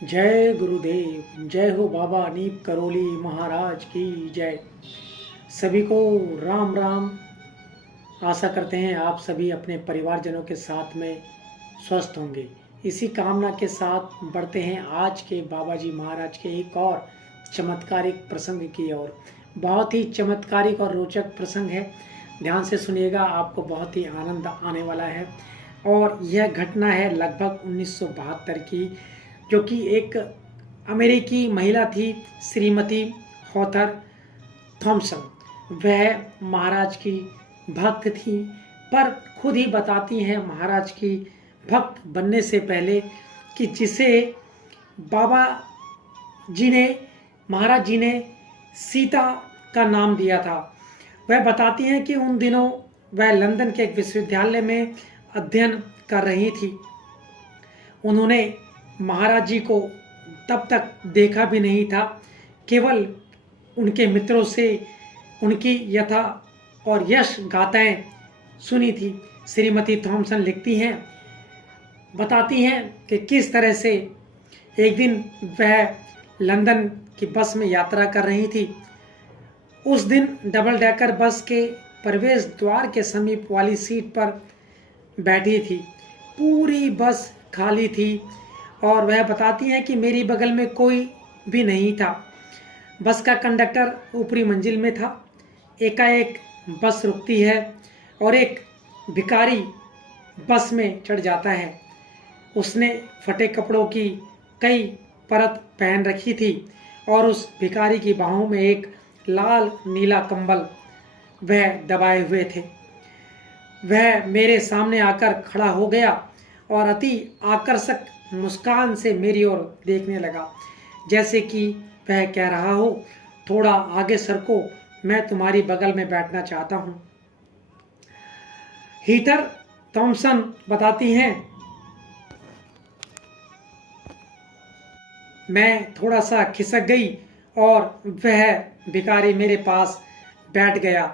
जय गुरुदेव। जय हो बाबा नीप करोली महाराज की जय। सभी को राम राम। आशा करते हैं आप सभी अपने परिवारजनों के साथ में स्वस्थ होंगे। इसी कामना के साथ बढ़ते हैं आज के बाबा जी महाराज के एक और चमत्कारिक प्रसंग की ओर। बहुत ही चमत्कारिक और रोचक प्रसंग है, ध्यान से सुनिएगा, आपको बहुत ही आनंद आने वाला है। और यह घटना है लगभग 1972 की, जो कि एक अमेरिकी महिला थी, श्रीमती हॉथर थॉमसन। वह महाराज की भक्त थी, पर खुद ही बताती हैं महाराज की भक्त बनने से पहले कि जिसे बाबा जी ने, महाराज जी ने सीता का नाम दिया था। वह बताती हैं कि उन दिनों वह लंदन के एक विश्वविद्यालय में अध्ययन कर रही थी। उन्होंने महाराज जी को तब तक देखा भी नहीं था, केवल उनके मित्रों से उनकी यथा और यश गाथाएं सुनी थी। श्रीमती थॉमसन लिखती हैं, बताती हैं कि किस तरह से एक दिन वह लंदन की बस में यात्रा कर रही थी। उस दिन डबल डेकर बस के प्रवेश द्वार के समीप वाली सीट पर बैठी थी। पूरी बस खाली थी और वह बताती हैं कि मेरी बगल में कोई भी नहीं था। बस का कंडक्टर ऊपरी मंजिल में था। एकाएक बस रुकती है और एक भिखारी बस में चढ़ जाता है। उसने फटे कपड़ों की कई परत पहन रखी थी और उस भिखारी की बाहों में एक लाल नीला कंबल वह दबाए हुए थे। वह मेरे सामने आकर खड़ा हो गया और अति आकर्षक मुस्कान से मेरी ओर देखने लगा, जैसे कि वह कह रहा हो, थोड़ा आगे सरको, मैं तुम्हारी बगल में बैठना चाहता हूँ। हीथर थॉमसन बताती हैं, मैं थोड़ा सा खिसक गई और वह भिखारी मेरे पास बैठ गया।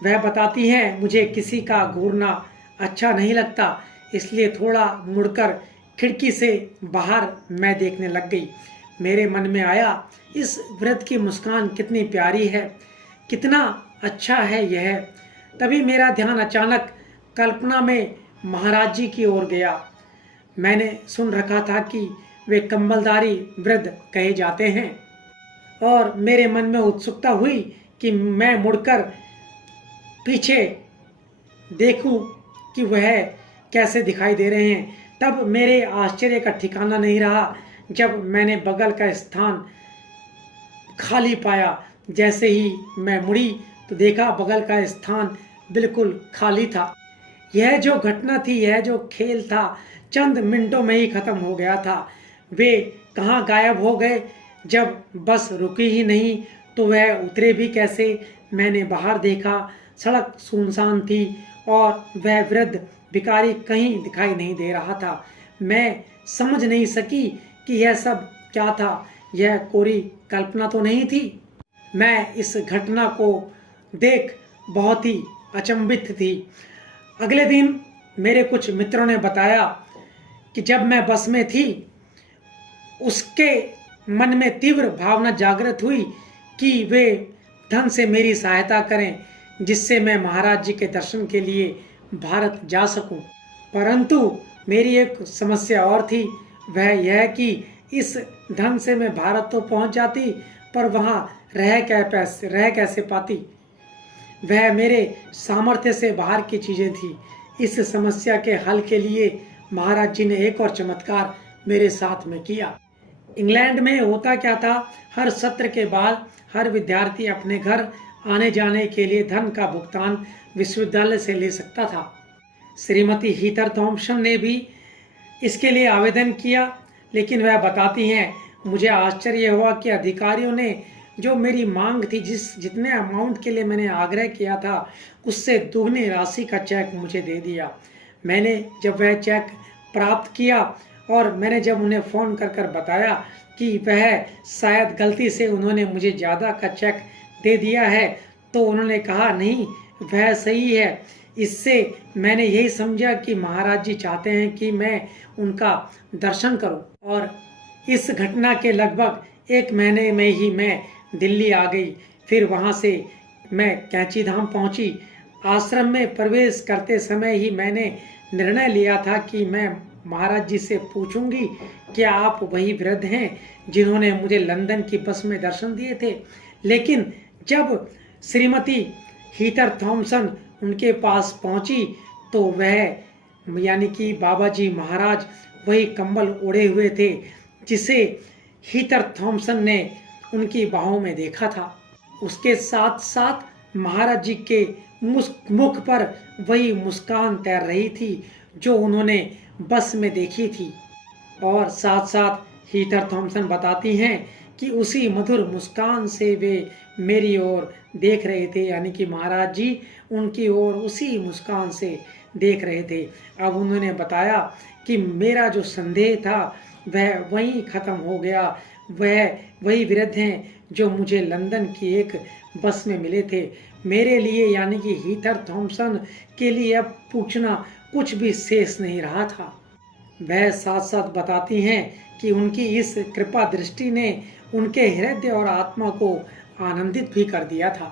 वह बताती हैं, मुझे किसी का घूरना अच्छा नहीं लगता, इसलिए थोड़ा मुड़कर खिड़की से बाहर मैं देखने लग गई। मेरे मन में आया, इस वृद्ध की मुस्कान कितनी प्यारी है, कितना अच्छा है यह। तभी मेरा ध्यान अचानक कल्पना में महाराज जी की ओर गया। मैंने सुन रखा था कि वे कंबलदारी वृद्ध कहे जाते हैं और मेरे मन में उत्सुकता हुई कि मैं मुड़कर पीछे देखूं कि वह कैसे दिखाई दे रहे हैं। तब मेरे आश्चर्य का ठिकाना नहीं रहा जब मैंने बगल का स्थान खाली पाया। जैसे ही मैं मुड़ी तो देखा बगल का स्थान बिल्कुल खाली था। यह जो घटना थी, यह जो खेल था, चंद मिनटों में ही खत्म हो गया था। वे कहाँ गायब हो गए? जब बस रुकी ही नहीं तो वह उतरे भी कैसे? मैंने बाहर देखा, सड़क सुनसान थी और वह वृद्ध भिखारी कहीं दिखाई नहीं दे रहा था। मैं समझ नहीं सकी कि यह सब क्या था। यह कोरी कल्पना तो नहीं थी। मैं इस घटना को देख बहुत ही अचंभित थी। अगले दिन मेरे कुछ मित्रों ने बताया कि जब मैं बस में थी, उसके मन में तीव्र भावना जागृत हुई कि वे धन से मेरी सहायता करें, जिससे मैं महाराज जी के दर्शन के लिए भारत जा सकूं। परंतु मेरी एक समस्या और थी, वह यह कि इस धन से मैं भारत तो पहुंच जाती, पर वहां रह कैसे पाती? वह मेरे सामर्थ्य से बाहर की चीज़ें थी। इस समस्या के हल के लिए महाराज जी ने एक और चमत्कार मेरे साथ में किया। इंग्लैंड में होता क्या था, हर सत्र के बाद हर विद्यार्थी अपने घर आने जाने के लिए धन का भुगतान विश्वविद्यालय से ले सकता था। श्रीमती हीथर थॉमसन ने भी इसके लिए आवेदन किया, लेकिन वह बताती हैं, मुझे आश्चर्य हुआ कि अधिकारियों ने जो मेरी मांग थी, जितने अमाउंट के लिए मैंने आग्रह किया था, उससे दुगनी राशि का चेक मुझे दे दिया। मैंने जब वह चेक प्राप्त किया और मैंने जब उन्हें फ़ोन कर बताया कि वह शायद गलती से उन्होंने मुझे ज़्यादा का चेक दे दिया है, तो उन्होंने कहा, नहीं, वह सही है। इससे मैंने यही समझा कि महाराज जी चाहते हैं कि मैं उनका दर्शन करूं और इस घटना के लगभग 1 महीने में ही मैं दिल्ली आ गई। फिर वहाँ से मैं कैंची धाम पहुँची। आश्रम में प्रवेश करते समय ही मैंने निर्णय लिया था कि मैं महाराज जी से पूछूंगी, क्या आप वही वृद्ध हैं जिन्होंने मुझे लंदन की बस में दर्शन दिए थे। लेकिन जब श्रीमती हीथर थॉमसन उनके पास पहुंची तो वह यानी कि बाबा जी महाराज वही कंबल ओढ़े हुए थे जिसे हीथर थॉमसन ने उनकी बाहों में देखा था। उसके साथ साथ महाराज जी के मुख पर वही मुस्कान तैर रही थी जो उन्होंने बस में देखी थी। और साथ साथ हीथर थॉमसन बताती हैं कि उसी मधुर मुस्कान से वे मेरी ओर देख रहे थे, यानी कि महाराज जी उनकी ओर उसी मुस्कान से देख रहे थे। अब उन्होंने बताया कि मेरा जो संदेह था वह वहीं ख़त्म हो गया। वह वही वृद्ध हैं जो मुझे लंदन की एक बस में मिले थे। मेरे लिए यानी कि हीथर थॉमसन के लिए अब पूछना कुछ भी शेष नहीं रहा था। वह साथ साथ बताती हैं कि उनकी इस कृपा दृष्टि ने उनके हृदय और आत्मा को आनंदित भी कर दिया था।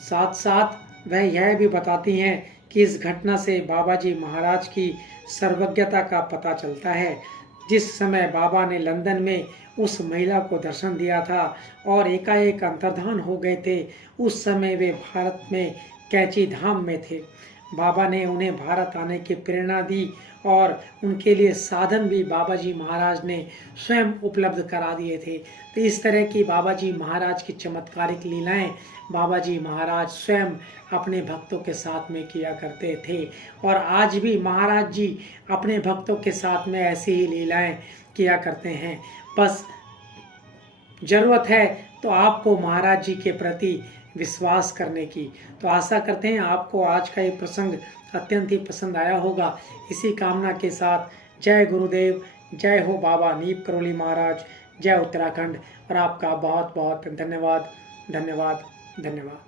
साथ साथ वह यह भी बताती हैं कि इस घटना से बाबा जी महाराज की सर्वज्ञता का पता चलता है। जिस समय बाबा ने लंदन में उस महिला को दर्शन दिया था और एकाएक अंतर्धान हो गए थे, उस समय वे भारत में कैंची धाम में थे। बाबा ने उन्हें भारत आने की प्रेरणा दी और उनके लिए साधन भी बाबा जी महाराज ने स्वयं उपलब्ध करा दिए थे। तो इस तरह की बाबा जी महाराज की चमत्कारिक लीलाएं बाबा जी महाराज स्वयं अपने भक्तों के साथ में किया करते थे और आज भी महाराज जी अपने भक्तों के साथ में ऐसी ही लीलाएं किया करते हैं। बस ज़रूरत है तो आपको महाराज जी के प्रति विश्वास करने की। तो आशा करते हैं आपको आज का ये प्रसंग अत्यंत ही पसंद आया होगा। इसी कामना के साथ जय गुरुदेव, जय हो बाबा नीप करोली महाराज, जय उत्तराखंड। और आपका बहुत बहुत धन्यवाद धन्यवाद धन्यवाद।